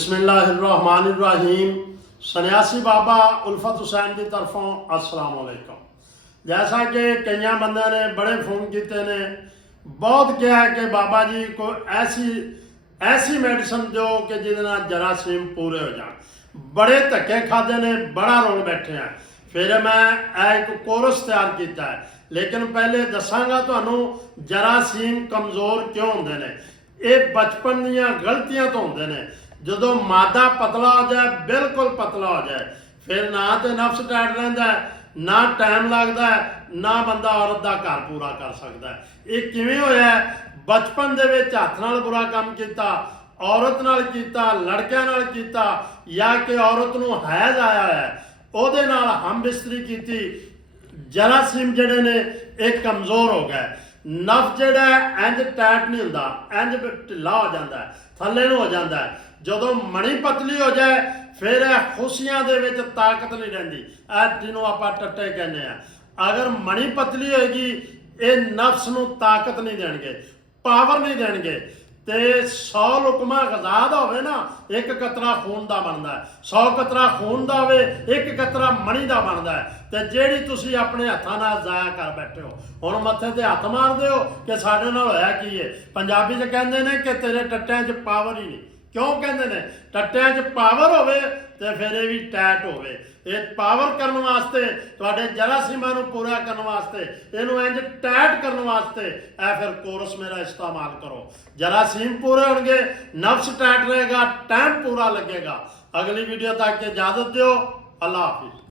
बिस्मिल्लाहिर्रहमानिर्रहीम। सन्यासी बाबा उल्फत हुसैन की तरफों अस्सलाम वालेकुम। जैसा कि कई बंदे ने बड़े फोन किए ने, बहुत कहा है कि बाबा जी को ऐसी मेडिसिन दो कि जिहदे जरासीम पूरे हो जाए। बड़े धक्के खादे ने, बड़ा रोल बैठे हैं। फिर मैं एक कोरस तैयार किया है, लेकिन पहले दसांगा तुहानूं जरासीम कमज़ोर क्यों होंदे ने। ये बचपन दीयां गलतियां तो होंदे ने। जो मादा पतला हो जाए, बिल्कुल पतला हो जाए, फिर ना तो नफ्स टाइट रहिंदा है, ना टाइम लगता है, ना बंदा औरत का घर पूरा कर सकता है। ये किवें होया? बचपन दे विच हत्थ नाल बुरा काम किया, औरत नाल किया, लड़कियां नाल किया, या कि औरत नूं हैज आया है उहदे नाल हम बिस्तरी की, जरासीम जिहड़े ने एक कमज़ोर हो गए। नफ जिहड़ा इंज टाइट नहीं हुंदा, इंज ढिला हो जाता है, थल्ले नूं हो जाता है। जो मणी पतली हो जाए फिर खुशियां दे विच ताकत नहीं रहिंदी, जिन्हों आपां टट्टे कहने हैं। अगर मणी पतली होएगी, ये नफ्स नूं ताकत नहीं देणगे, पावर नहीं देणगे। ते 100 लुकमा गज़ा दा होवे ना, एक कतरा खून का बनता है। 100 कतरा खून का होवे, एक कतरा मणी का बनता है। तो जिहड़ी तुसीं अपने हत्थां नाल जाया कर बैठे हो, हुण मत्थे ते हत्थ मारदे हो कि साडे नाल होया की है। पंजाबी च कहंदे ने कि तेरे टट्टियां च पावर ही नहीं। क्यों कहते हैं? टट्टियां च पावर होवे ते फिर ये भी टाइट होवे। ये पावर करने वास्ते, तुहाडे जरासीमां नूं पूरा करने वास्ते, इहनूं इंज टाइट करने वास्ते ए फिर कोरस मेरा इस्तेमाल करो। जरासीम पूरे होणगे, नफ्स टाइट रहेगा, टाइम पूरा लगेगा। अगली वीडियो तक इजाजत दो। अल्लाह हाफिज़।